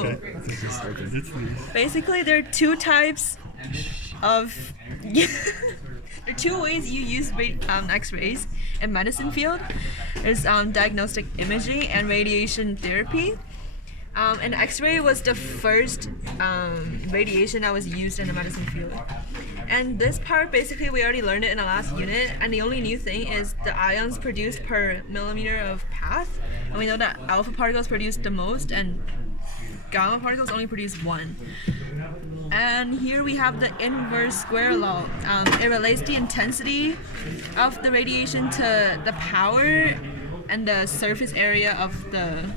So basically, there are two types of there are two ways you use X-rays in medicine field. There's diagnostic imaging and radiation therapy. And X-ray was the first radiation that was used in the medicine field. And this part, basically, we already learned it in the last unit. And the only new thing is the ions produced per millimeter of path. And we know that alpha particles produce the most, and gamma particles only produce one. And here we have the inverse square law. It relates the intensity of the radiation to the power and the surface area of the.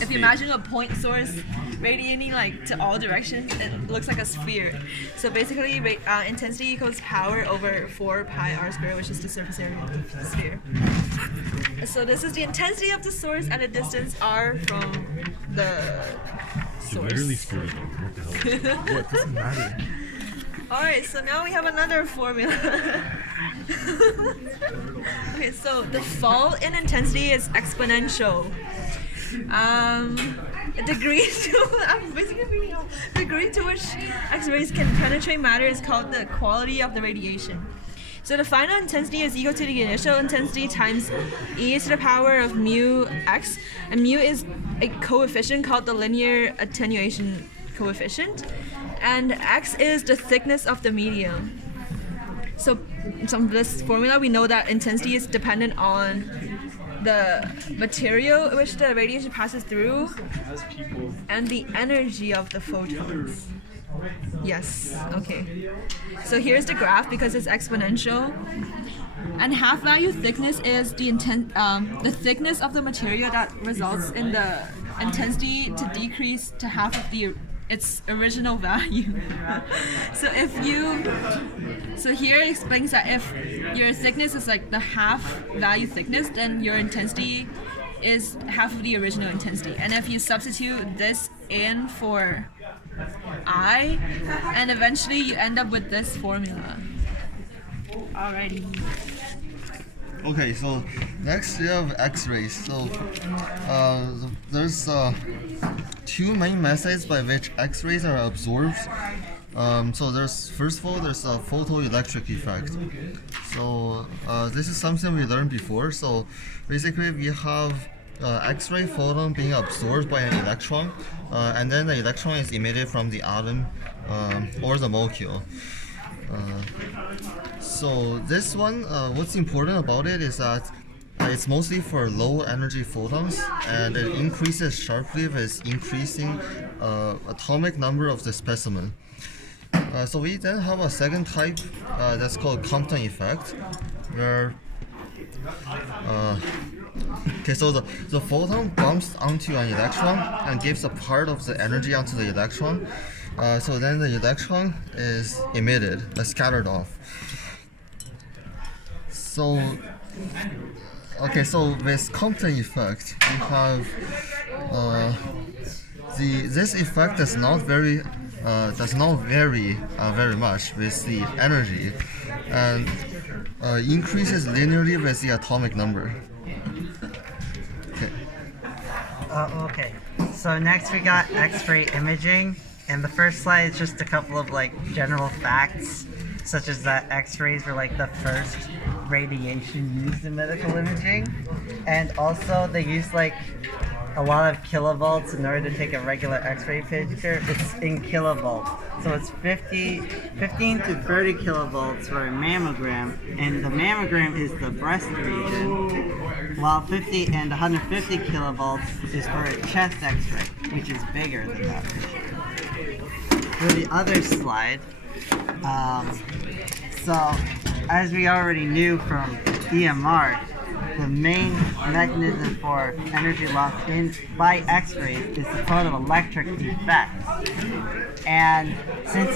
If you imagine a point source radiating like to all directions, it looks like a sphere. So basically, intensity equals power over 4 pi r squared, which is the surface area of the sphere. So this is the intensity of the source at a distance r from the source. Literally screwed. What the hell? What? Doesn't matter. Alright, so now we have another formula. Okay, so the fall in intensity is exponential. Degree to which X-rays can penetrate matter is called the quality of the radiation. So the final intensity is equal to the initial intensity times e to the power of mu x, and mu is a coefficient called the linear attenuation coefficient, and x is the thickness of the medium. So from this formula, we know that intensity is dependent on the material which the radiation passes through and the energy of the photons. Yes, okay. So here's the graph because it's exponential. And half value thickness is the thickness of the material that results in the intensity to decrease to half of its original value. So here it explains that if your thickness is like the half value thickness, then your intensity is half of the original intensity. And if you substitute this in for I, and eventually you end up with this formula. Alrighty. Okay, so next we have X-rays. So there's two main methods by which X-rays are absorbed. So first of all, there's a photoelectric effect. So this is something we learned before. So basically we have X-ray photon being absorbed by an electron, and then the electron is emitted from the atom or the molecule. So this one, what's important about it is that it's mostly for low energy photons, and it increases sharply with increasing atomic number of the specimen. So we then have a second type that's called Compton effect, where so the photon bumps onto an electron and gives a part of the energy onto the electron. So then the electron is emitted, scattered off. So with Compton effect, we have this effect does not vary very much with the energy, and increases linearly with the atomic number. Okay. Okay. So next we got X-ray imaging, and the first slide is just a couple of like general facts, such as that X-rays were like the first radiation used in medical imaging, and also they use like a lot of kilovolts in order to take a regular X-ray picture. It's in kilovolts, so it's 15 to 30 kilovolts for a mammogram, and the mammogram is the breast region, while 50 and 150 kilovolts is for a chest X-ray, which is bigger than that region. For the other slide, so as we already knew from EMR, the main mechanism for energy loss by X-rays is the photoelectric effect. And since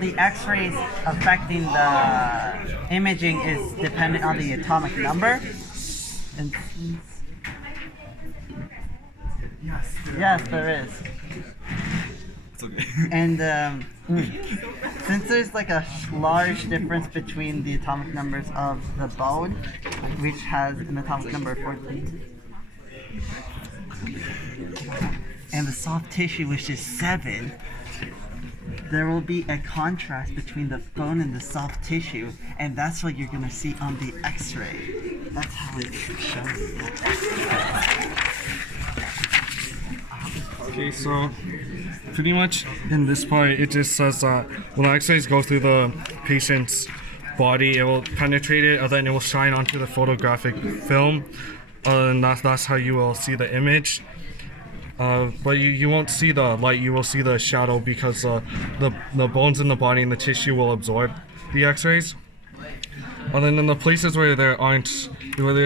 the X-rays affecting the imaging is dependent on the atomic number. And yes, there is. It's okay. And since there's like a large difference between the atomic numbers of the bone, which has an atomic number of 14. and the soft tissue, which is 7, there will be a contrast between the bone and the soft tissue, and that's what you're going to see on the x-ray. That's how it's shown. Okay, so pretty much in this part, it just says that when the x-rays go through the patient's body, it will penetrate it, and then it will shine onto the photographic film, and that's how you will see the image. But you won't see the light, you will see the shadow, because the bones in the body and the tissue will absorb the x-rays. And then in the places where there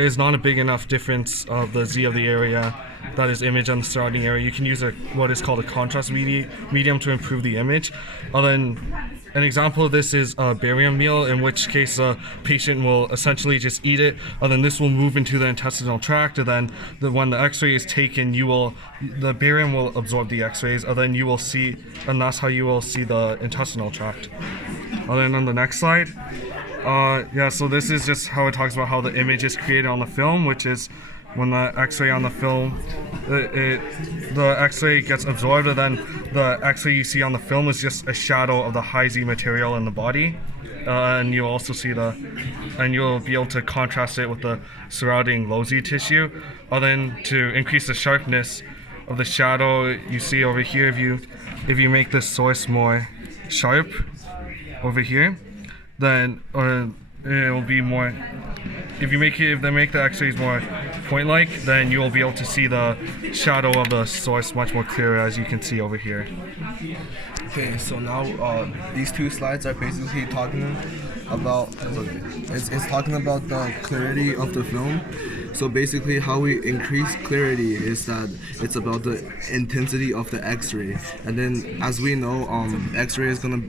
is not a big enough difference of the Z of the area that is image and the surrounding area, you can use what is called a contrast medium to improve the image. And then an example of this is a barium meal, in which case a patient will essentially just eat it, and then this will move into the intestinal tract, and then when the x-ray is taken, the barium will absorb the x-rays, and then you will see, and that's how you will see the intestinal tract. And then on the next slide, so this is just how it talks about how the image is created on the film, which is when the x-ray on the film, the x-ray gets absorbed, and then the x-ray you see on the film is just a shadow of the high Z material in the body. And you'll also see and you'll be able to contrast it with the surrounding low Z tissue. And then to increase the sharpness of the shadow you see over here, if you make the source more sharp over here, then it will be more. If they make the x-rays more point-like, then you will be able to see the shadow of the source much more clearer, as you can see over here. Okay, so now these 2 slides are basically talking about it's talking about the clarity of the film. So basically, how we increase clarity is that it's about the intensity of the X-ray, and then as we know, X-ray is gonna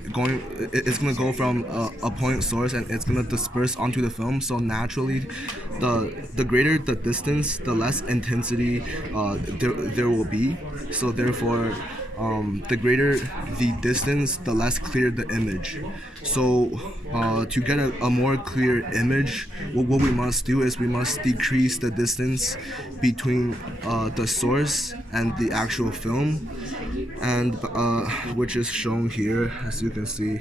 go from a point source, and it's gonna disperse onto the film. So naturally, the greater the distance, the less intensity there will be. So therefore, the greater the distance, the less clear the image. So to get a more clear image, what we must do is we must decrease the distance between the source and the actual film, and which is shown here, as you can see.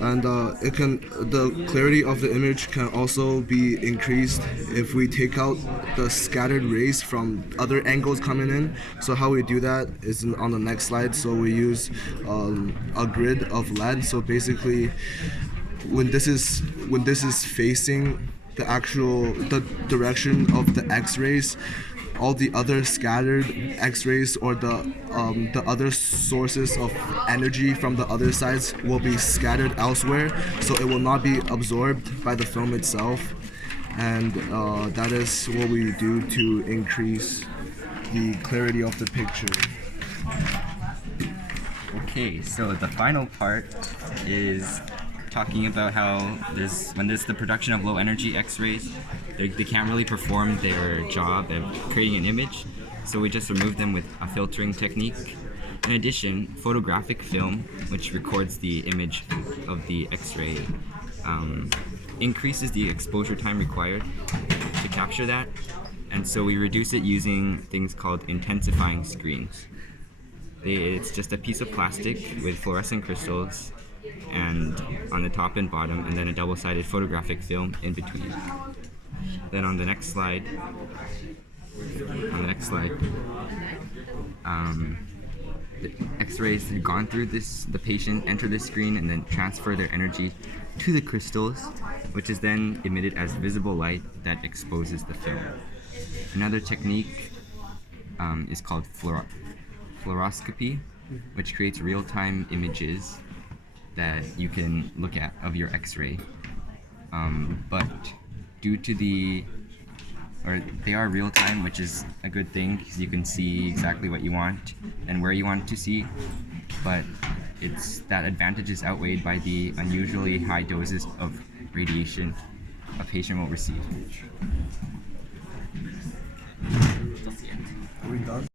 And the clarity of the image can also be increased if we take out the scattered rays from other angles coming in. So how we do that is on the next slide. So we use a grid of lead. So basically, when this is facing the direction of the X-rays, all the other scattered X-rays or the other sources of energy from the other sides will be scattered elsewhere, so it will not be absorbed by the film itself. And that is what we do to increase the clarity of the picture. Okay, so the final part is talking about how when there's the production of low energy X-rays, they can't really perform their job of creating an image, so we just remove them with a filtering technique. In addition, photographic film, which records the image of the X-ray, increases the exposure time required to capture that, and so we reduce it using things called intensifying screens. It's just a piece of plastic with fluorescent crystals and on the top and bottom, and then a double-sided photographic film in between. Then on the next slide, the X-rays have gone through the patient enter this screen and then transfer their energy to the crystals, which is then emitted as visible light that exposes the film. Another technique is called fluoroscopy, which creates real-time images that you can look at of your X-ray. But due to they are real-time, which is a good thing because you can see exactly what you want and where you want to see, but that advantage is outweighed by the unusually high doses of radiation a patient will receive. Are we done?